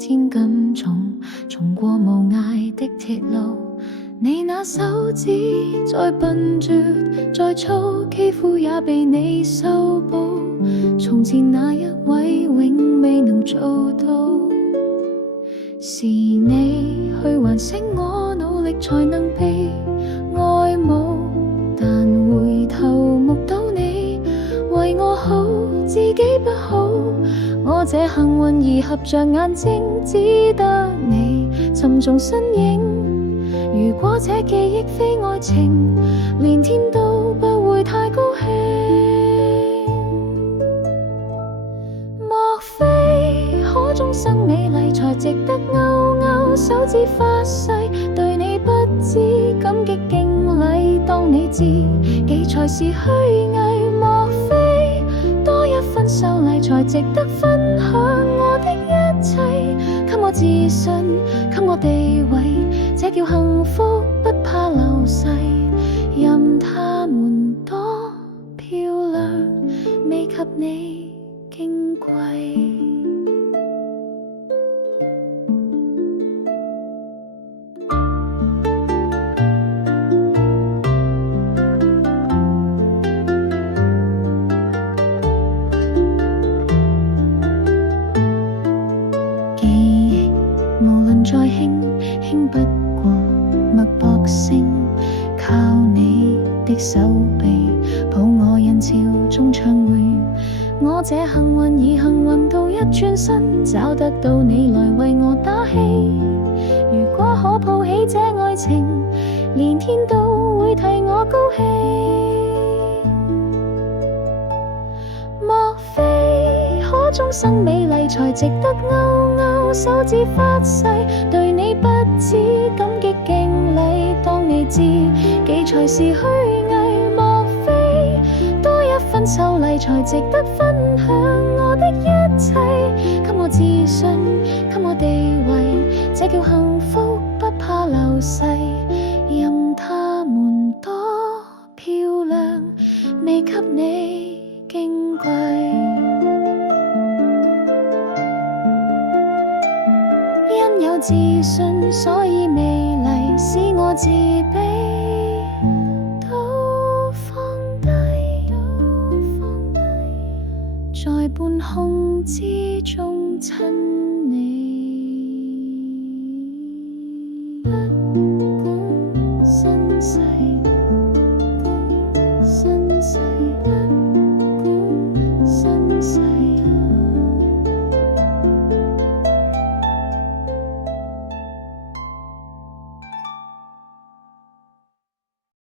天咁重，重過無涯的鐵路。你那手指再笨拙再粗，肌膚也被你修補。從前那一位永未能做到，是你去喚醒我，努力才能被愛慕。但回頭目睹你為我好，自己不好。我這幸運兒合着眼睛，只得你沉重身影。如果這記憶非愛情，連天都不會太高興。莫非可終生美麗才值得勾勾手指發誓，對你不知感激敬禮，當你自己才是虛偽。莫非多一分秀麗才值得分享我的一切，給我自信，給我地位，這叫幸福，不怕流逝。任他們多漂亮，未及你矜貴。再輕輕不過脈搏聲，靠你的手臂抱我人潮中暢會。我這幸運兒幸運到一轉身找得到你來為我打氣。如果可抱起這愛情，連天都會替我高興。莫非可終生美麗才值得勾勾手指發誓，對你不知感激敬禮，當你自己才是虛偽。莫非多一分秀麗才值得分享我的一切，給我自信，給我地位，這叫幸福，不怕流逝。任他們多漂亮，未給你矜貴。因有自信，所以美麗使我自卑都放低，在半空之中親你，不管身世。